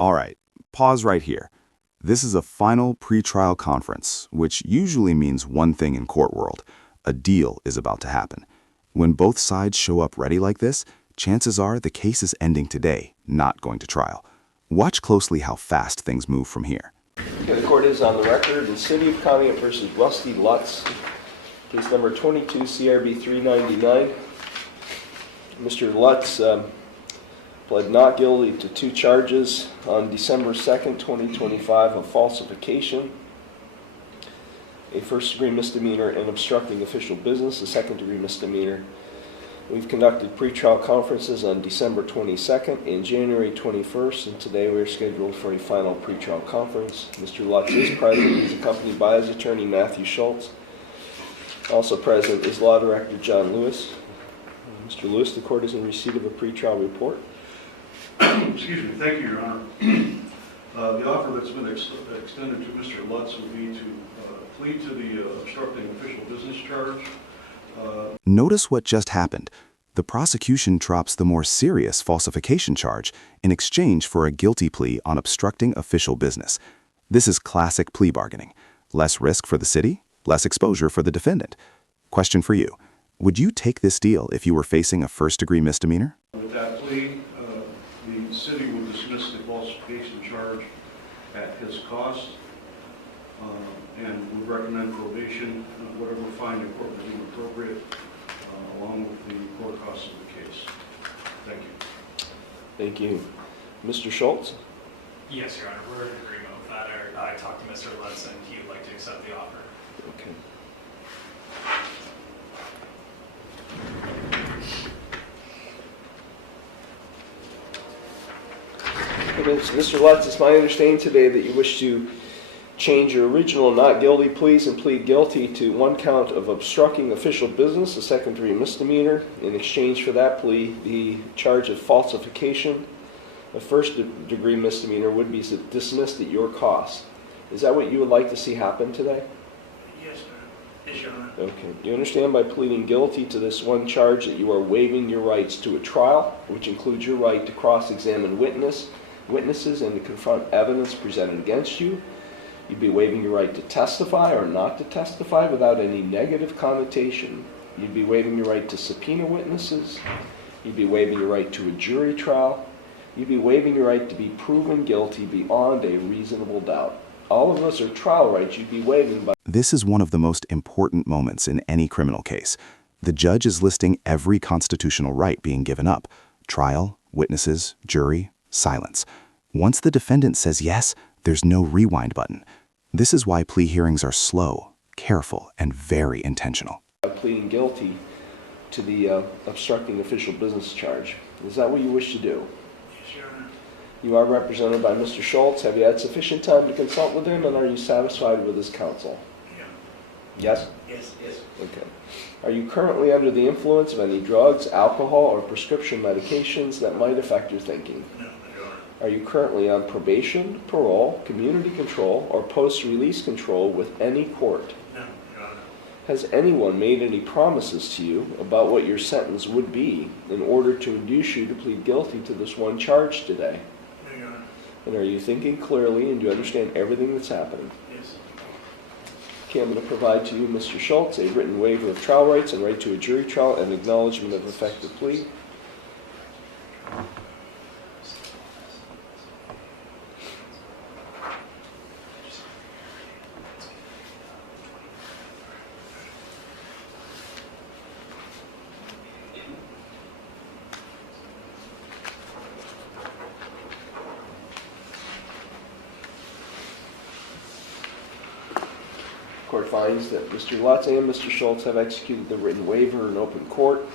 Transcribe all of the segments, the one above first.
All right, pause right here. This is a final pretrial conference, which usually means one thing in court world. A deal is about to happen. When both sides show up ready like this, chances are the case is ending today, not going to trial. Watch closely how fast things move from here. Okay, the court is on the record in City of Conneaut versus Rusty Lutz, case number 22 CRB 399. Mr. Lutz pled not guilty to 2 charges on December 2nd, 2025 of falsification, a first-degree misdemeanor, and obstructing official business, a second-degree misdemeanor. We've conducted pretrial conferences on December 22nd and January 21st, and today we are scheduled for a final pretrial conference. Mr. Lutz is present. He's accompanied by his attorney, Matthew Schultz. Also present is Law Director John Lewis. Mr. Lewis, the court is in receipt of a pretrial report. Excuse me. Thank you, Your Honor. The offer that's been extended to Mr. Lutz would be to plead to the obstructing official business charge. Notice what just happened. The prosecution drops the more serious falsification charge in exchange for a guilty plea on obstructing official business. This is classic plea bargaining. Less risk for the city, less exposure for the defendant. Question for you. Would you take this deal if you were facing a first-degree misdemeanor? With that plea, the city would dismiss the falsification charge at his cost and would recommend probation, whatever fine the court would deem appropriate, along with the court costs of the case. Thank you. Thank you. Mr. Schultz? Yes, Your Honor, we're in agreement with that. I talked to Mr. Lutz and he would like to accept the offer. Okay. Mr. Lutz, it's my understanding today that you wish to change your original not guilty pleas and plead guilty to 1 count of obstructing official business, a second-degree misdemeanor. In exchange for that plea, the charge of falsification, a first-degree misdemeanor, would be dismissed at your cost. Is that what you would like to see happen today? Yes, sir. Yes, Your Honor. Okay. Do you understand by pleading guilty to this 1 charge that you are waiving your rights to a trial, which includes your right to cross-examine witnesses and to confront evidence presented against you? You'd be waiving your right to testify or not to testify without any negative connotation. You'd be waiving your right to subpoena witnesses. You'd be waiving your right to a jury trial. You'd be waiving your right to be proven guilty beyond a reasonable doubt. All of those are trial rights you'd be waiving by. This is one of the most important moments in any criminal case. The judge is listing every constitutional right being given up: trial, witnesses, jury, silence. Once the defendant says yes, there's no rewind button. This is why plea hearings are slow, careful, and very intentional. Pleading guilty to the obstructing official business charge. Is that what you wish to do? Yes, Your Honor. You are represented by Mr. Schultz. Have you had sufficient time to consult with him, and are you satisfied with his counsel? Yeah. Yes? Yes, yes. Okay. Are you currently under the influence of any drugs, alcohol, or prescription medications that might affect your thinking? No, Your Honor. Are you currently on probation, parole, community control, or post-release control with any court? No, Your Honor. Has anyone made any promises to you about what your sentence would be in order to induce you to plead guilty to this 1 charge today? No, Your Honor. And are you thinking clearly, and do you understand everything that's happening? Yes. Okay, I'm going to provide to you, Mr. Schultz, a written waiver of trial rights and right to a jury trial and acknowledgement of effective plea. Court finds that Mr. Lutz and Mr. Schultz have executed the written waiver in open court.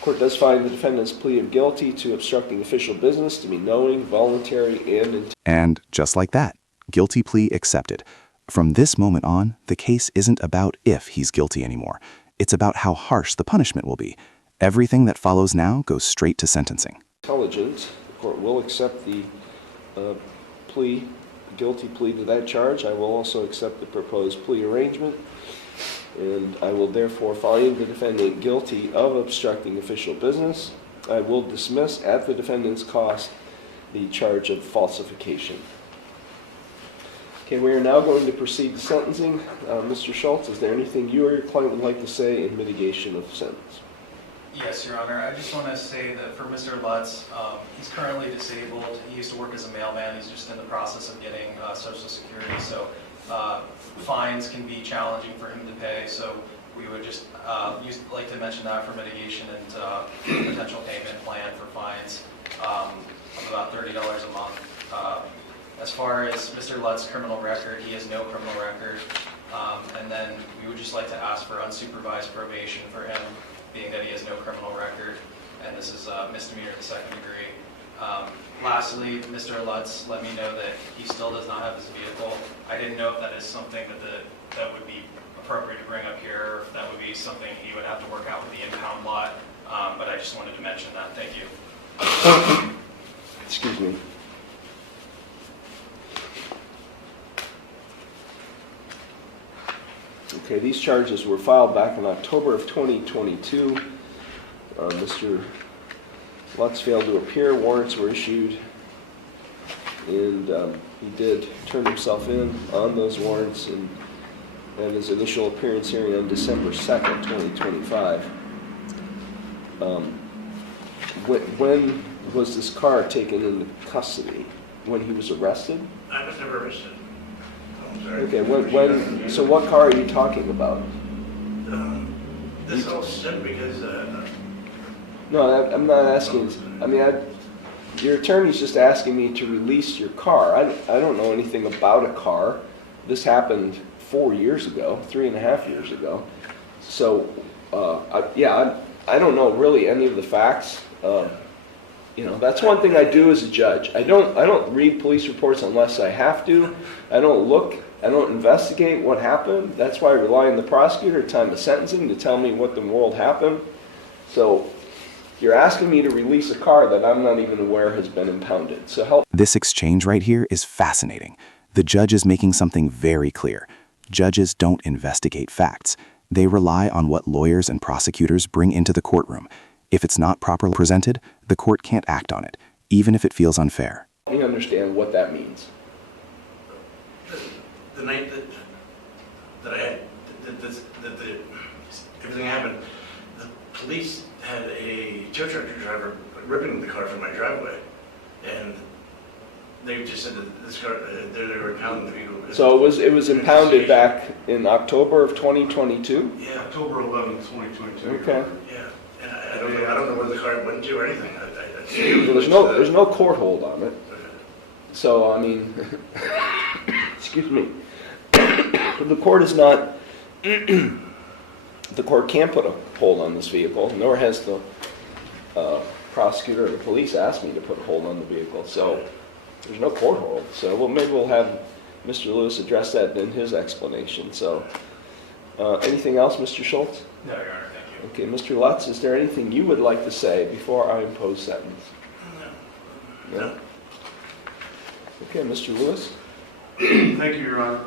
Court does find the defendant's plea of guilty to obstructing official business to be knowing, voluntary, and intentional. And just like that, guilty plea accepted. From this moment on, the case isn't about if he's guilty anymore. It's about how harsh the punishment will be. Everything that follows now goes straight to sentencing. Intelligent, the court will accept the guilty plea to that charge. I will also accept the proposed plea arrangement, and I will therefore find the defendant guilty of obstructing official business. I will dismiss at the defendant's cost the charge of falsification. Okay, we are now going to proceed to sentencing. Mr. Schultz, is there anything you or your client would like to say in mitigation of sentence? Yes, Your Honor. I just want to say that for Mr. Lutz, he's currently disabled. He used to work as a mailman. He's just in the process of getting Social Security. So fines can be challenging for him to pay. So we would just like to mention that for mitigation and potential payment plan for fines of about $30 a month. As far as Mr. Lutz's criminal record, he has no criminal record. And then we would just like to ask for unsupervised probation for him, being that he has no criminal record, and this is a misdemeanor in the second degree. Lastly, Mr. Lutz let me know that he still does not have his vehicle. I didn't know if that is something that would be appropriate to bring up here, or if that would be something he would have to work out with the impound lot, but I just wanted to mention that. Thank you. Excuse me. Okay, these charges were filed back in October of 2022. Mr. Lutz failed to appear, warrants were issued, and he did turn himself in on those warrants and had his initial appearance hearing on December 2nd, 2025. When was this car taken into custody? When he was arrested? I was never arrested. I'm sorry. Okay, so what car are you talking about? This all stemmed because No, I'm not asking, I mean, your attorney's just asking me to release your car. I don't know anything about a car. This happened 4 years ago, 3.5 years ago. So, I don't know really any of the facts. That's one thing I do as a judge. I don't read police reports unless I have to. I don't investigate what happened. That's why I rely on the prosecutor at time of sentencing to tell me what the world happened. So you're asking me to release a car that I'm not even aware has been impounded. So help. This exchange right here is fascinating. The judge is making something very clear. Judges don't investigate facts. They rely on what lawyers and prosecutors bring into the courtroom. If it's not properly presented, the court can't act on it, even if it feels unfair. Help me understand what that means. the night that I had everything happened, the police had a tow truck driver ripping the car from my driveway, and they just said that this car they were impounding the vehicle. So it was impounded back in October of 2022? Yeah. October 11th, 2022. Okay. Yeah, and I don't know where the car went to or anything. Well, there's no court hold on it. So, I mean, excuse me, the court is not, the court can't put a hold on this vehicle, nor has the prosecutor or the police asked me to put a hold on the vehicle. So there's no court hold. So maybe we'll have Mr. Lewis address that in his explanation. So anything else, Mr. Schultz? No, Your Honor, thank you. Okay, Mr. Lutz, is there anything you would like to say before I impose sentence? No? Okay, Mr. Lewis? Thank you, Your Honor.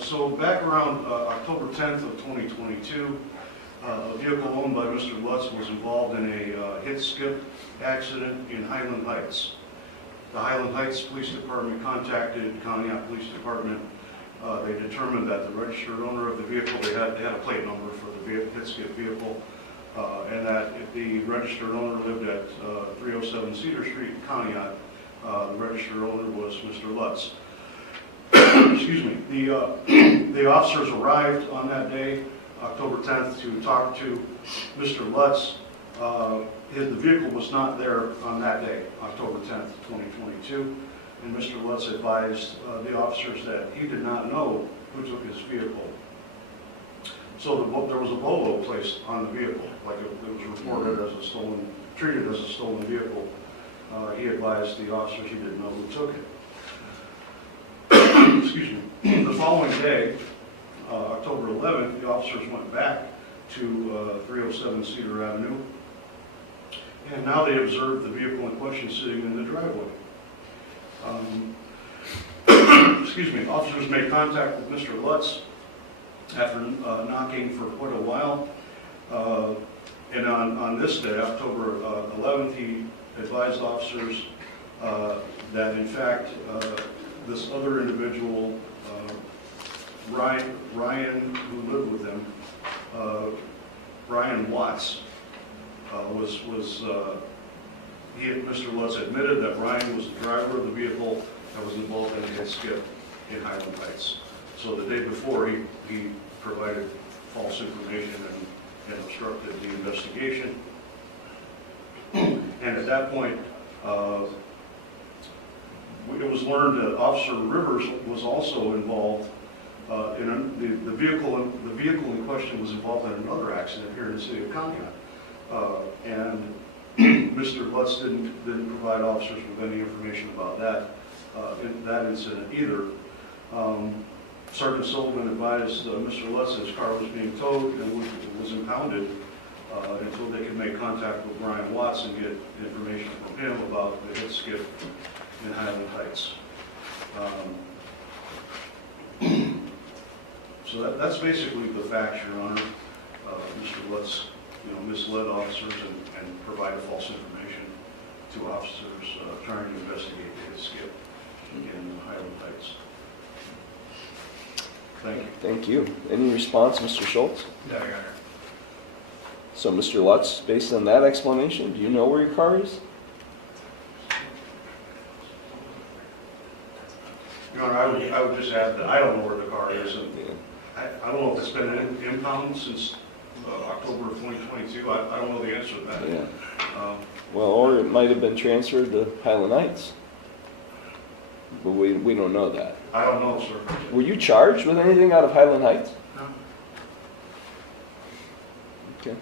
So back around October 10th of 2022, a vehicle owned by Mr. Lutz was involved in a hit-skip accident in Highland Heights. The Highland Heights Police Department contacted Conneaut Police Department. They determined that the registered owner of the vehicle, they had a plate number for the hit-skip vehicle, and that if the registered owner lived at 307 Cedar Street, Conneaut, the registered owner was Mr. Lutz. Excuse me. The officers arrived on that day, October 10th, to talk to Mr. Lutz. The vehicle was not there on that day, October 10th, 2022, and Mr. Lutz advised the officers that he did not know who took his vehicle. So there was a bolo placed on the vehicle, like it was reported as a treated as a stolen vehicle. He advised the officers he didn't know who took it. Excuse me. The following day, October 11th, the officers went back to 307 Cedar Avenue, and now they observed the vehicle in question sitting in the driveway. Excuse me. Officers made contact with Mr. Lutz after knocking for quite a while, and on this day, October 11th, he advised officers that in fact this other individual, Ryan, who lived with him, Ryan Watts, Mr. Lutz admitted that Ryan was the driver of the vehicle that was involved in a hit skip in Highland Heights. So the day before, he provided false information and obstructed the investigation. And at that point, it was learned that Officer Rivers was also involved in the vehicle in question was involved in another accident here in the city of Conneaut. And Mr. Lutz didn't provide officers with any information about that in that incident either. Sergeant Sullivan advised Mr. Lutz that his car was being towed and was impounded until they could make contact with Brian Watts and get information from him about the hit skip in Highland Heights. So that's basically the facts, Your Honor. Mr. Lutz, misled officers and provided false information to officers trying to investigate the hit skip in Highland Heights. Thank you. Thank you. Any response, Mr. Schultz? No, Your Honor. So, Mr. Lutz, based on that explanation, do you know where your car is? Your Honor, I would just add that I don't know where the car is. And Yeah. I don't know if it's been impounded since October of 2022. I don't know the answer to that. Yeah. Well, or it might have been transferred to Highland Heights. But we don't know that. I don't know, sir. Were you charged with anything out of Highland Heights? No. Okay.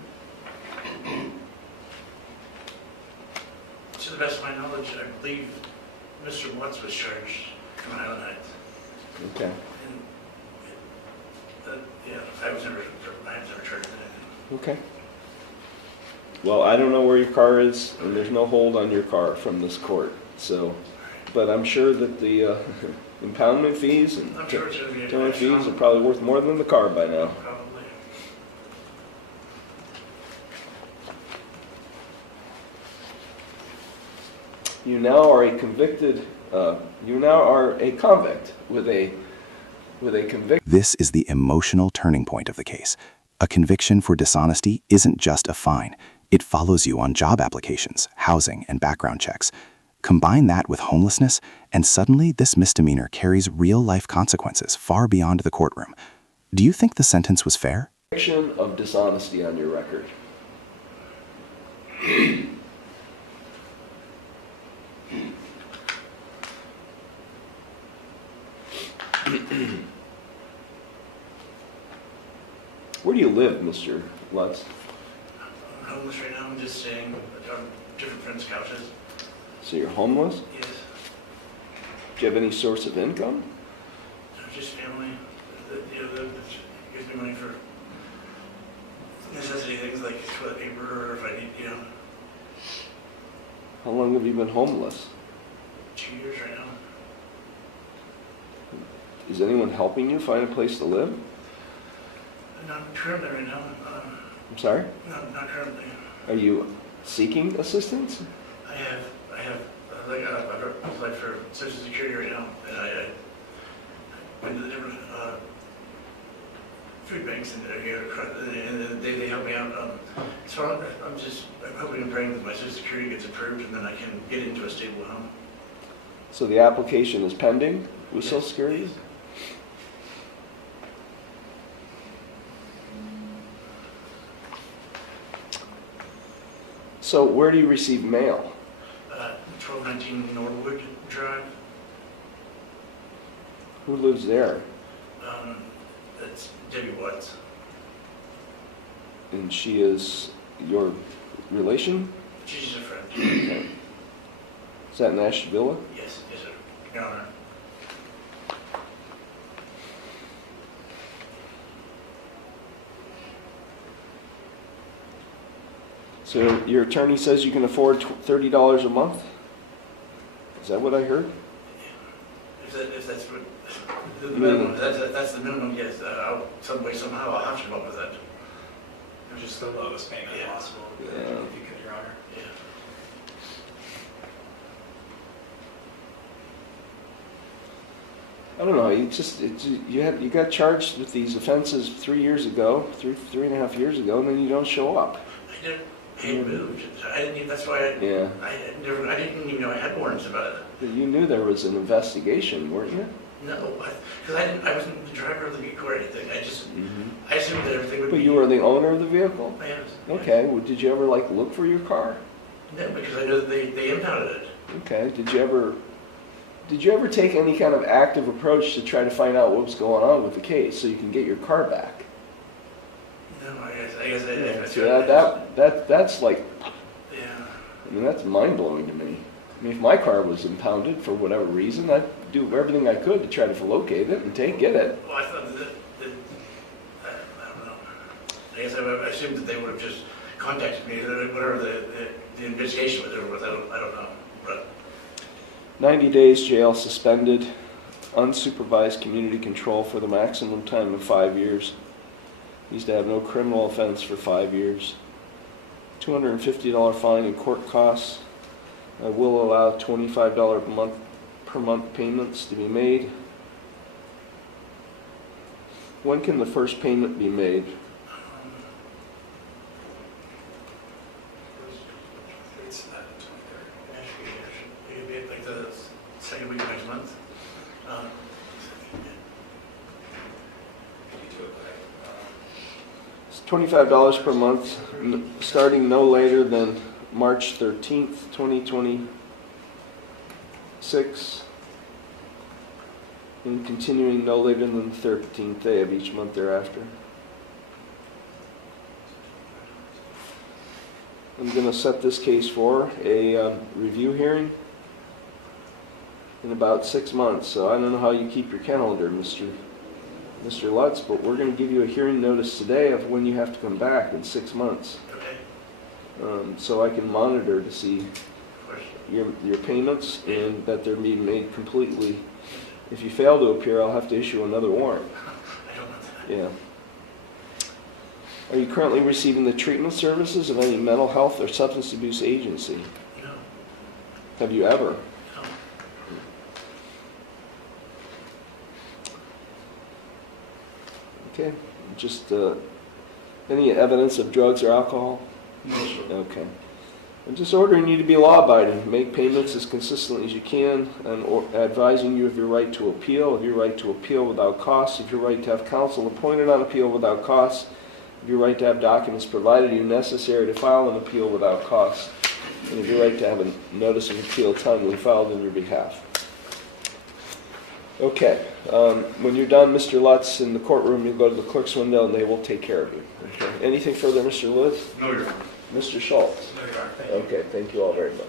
To the best of my knowledge, I believe Mr. Watts was charged from Highland Heights. Okay. And, I was never charged with anything. Okay. Well, I don't know where your car is, and there's no hold on your car from this court. So, but I'm sure that the impoundment fees and I'm sure it's going to be towing fees are probably worth more than the car by now. Probably. You now are a convicted. You now are a convict with a conviction. This is the emotional turning point of the case. A conviction for dishonesty isn't just a fine. It follows you on job applications, housing, and background checks. Combine that with homelessness, and suddenly this misdemeanor carries real-life consequences far beyond the courtroom. Do you think the sentence was fair? Conviction of dishonesty on your record. Where do you live, Mr. Lutz? I'm homeless right now. I'm just staying on different friends' couches. So you're homeless? Yes. Do you have any source of income? Just family. That gives me money for necessity things like toilet paper or if I need, How long have you been homeless? 2 years right now. Is anyone helping you find a place to live? Not currently right now. I'm sorry? Not currently. Are you seeking assistance? I've applied for Social Security right now, and I went to the different food banks and they help me out. So I'm hoping and praying that my Social Security gets approved and then I can get into a stable home. So the application is pending with Yes. Social Security? So where do you receive mail? 1219 Norwood Drive. Who lives there? That's Debbie Watts. And she is your relation? She's a friend. Okay. Is that in Ashtabula? Yes, sir. Your Honor. So your attorney says you can afford $30 a month? Is that what I heard? If that's what the minimum, that's the minimum. Yes, somehow I'll have to come up with that. Which is the lowest payment possible, if you could, Your Honor. Yeah. I don't know, you got charged with these offenses 3 years ago, three and a half years ago, and then you don't show up. I didn't, I had moved. I didn't even, that's why Yeah. I didn't even know I had warrants about it. But you knew there was an investigation, weren't you? No, because I wasn't the driver of the vehicle or anything. I assumed that everything would be. But you were the owner of the vehicle? I am. Okay, well, did you ever look for your car? No, because I know that they impounded it. Okay, did you ever take any kind of active approach to try to find out what was going on with the case so you can get your car back? No, I guess I See, that's like, yeah. I mean, that's mind-blowing to me. I mean, if my car was impounded for whatever reason, I'd do everything I could to try to locate it and get it. Well, I thought that I don't know. I guess I assumed that they would have just contacted me, whatever the investigation was over with. I don't know. But 90 days jail, suspended, unsupervised community control for the maximum time of 5 years. Needs to have no criminal offense for 5 years. $250 fine and court costs. I will allow $25 per month payments to be made. When can the first payment be made? it's it'd be like the second week of next month. It's $25 per month, starting no later than March 13th, 2026, and continuing no later than the 13th day of each month thereafter. I'm going to set this case for a review hearing in about 6 months. So I don't know how you keep your calendar, Mr. Lutz, but we're going to give you a hearing notice today of when you have to come back in 6 months. Okay. So I can monitor to see Of course. your payments and that they're being made completely. If you fail to appear, I'll have to issue another warrant. I don't know that. Yeah. Are you currently receiving the treatment services of any mental health or substance abuse agency? No. Have you ever? No. Okay. Just any evidence of drugs or alcohol? No, sir. Okay. I'm just ordering you to be law-abiding, make payments as consistently as you can, and advising you of your right to appeal, without cost, of your right to have counsel appointed on appeal without cost, of your right to have documents provided you necessary to file an appeal without cost, and of your right to have a notice of appeal timely filed on your behalf. Okay. When you're done, Mr. Lutz, in the courtroom, you'll go to the clerk's window and they will take care of you. Okay. Anything further, Mr. Lutz? No, Your Honor. Mr. Schultz? No, you are. Thank you. Okay, thank you all very much.